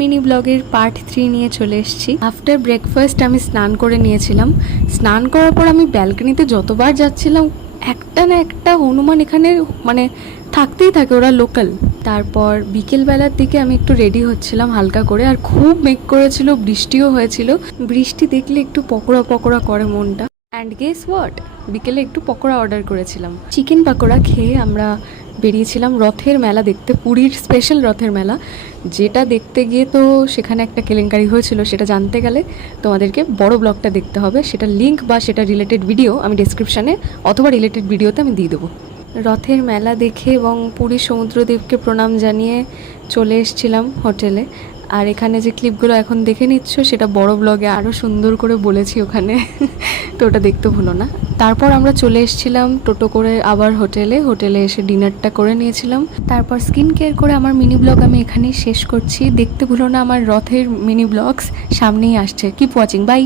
Mini ব্লগের part 3 নিয়ে চলে এসেছি। আফটার ব্রেকফাস্ট আমি স্নান করে নিয়েছিলাম। স্নান করার পর আমি ব্যালকনিতে যতবার যাচ্ছিলাম একটা না একটা হনুমান এখানে মানে থাকতেই থাকে, ওরা লোকাল। তারপর বিকেলবেলার দিকে আমি একটু রেডি হচ্ছিলাম হালকা করে, আর খুব মেঘ করেছিল, বৃষ্টিও হয়েছিল। বৃষ্টি দেখলে একটু পকোড়া পকোড়া করে মনটা। অ্যান্ড গেস হোয়াট, বিকেলে একটু পকোড়া অর্ডার করেছিলাম। চিকেন পকোড়া খেয়ে আমরা বেরিয়েছিলাম রথের মেলা দেখতে, পুরীর স্পেশাল রথের মেলা, যেটা দেখতে গিয়ে তো সেখানে একটা কেলেঙ্কারি হয়েছিল। সেটা জানতে গেলে তোমাদেরকে বড় ব্লগটা দেখতে হবে। সেটা লিঙ্ক বা সেটা রিলেটেড ভিডিও আমি ডেসক্রিপশানে অথবা রিলেটেড ভিডিওতে আমি দিয়ে দেবো। রথের মেলা দেখে এবং পুরী সমুদ্রদেবকে প্রণাম জানিয়ে চলে এসেছিলাম হোটেলে। আর এখানে যে ক্লিপগুলো এখন দেখে নিচ্ছ সেটা বড় ব্লগে আরও সুন্দর করে বলেছি ওখানে, তো ওটা দেখতে ভুলো না। তারপর আমরা চলে এসেছিলাম টোটো করে আবার হোটেলে এসে ডিনারটা করে নিয়েছিলাম। তারপর স্কিন কেয়ার করে আমার মিনি ব্লগ আমি এখানেই শেষ করছি। দেখতে ভুলো না আমার রথের মিনি ব্লগস সামনেই আসছে। Keep watching, by.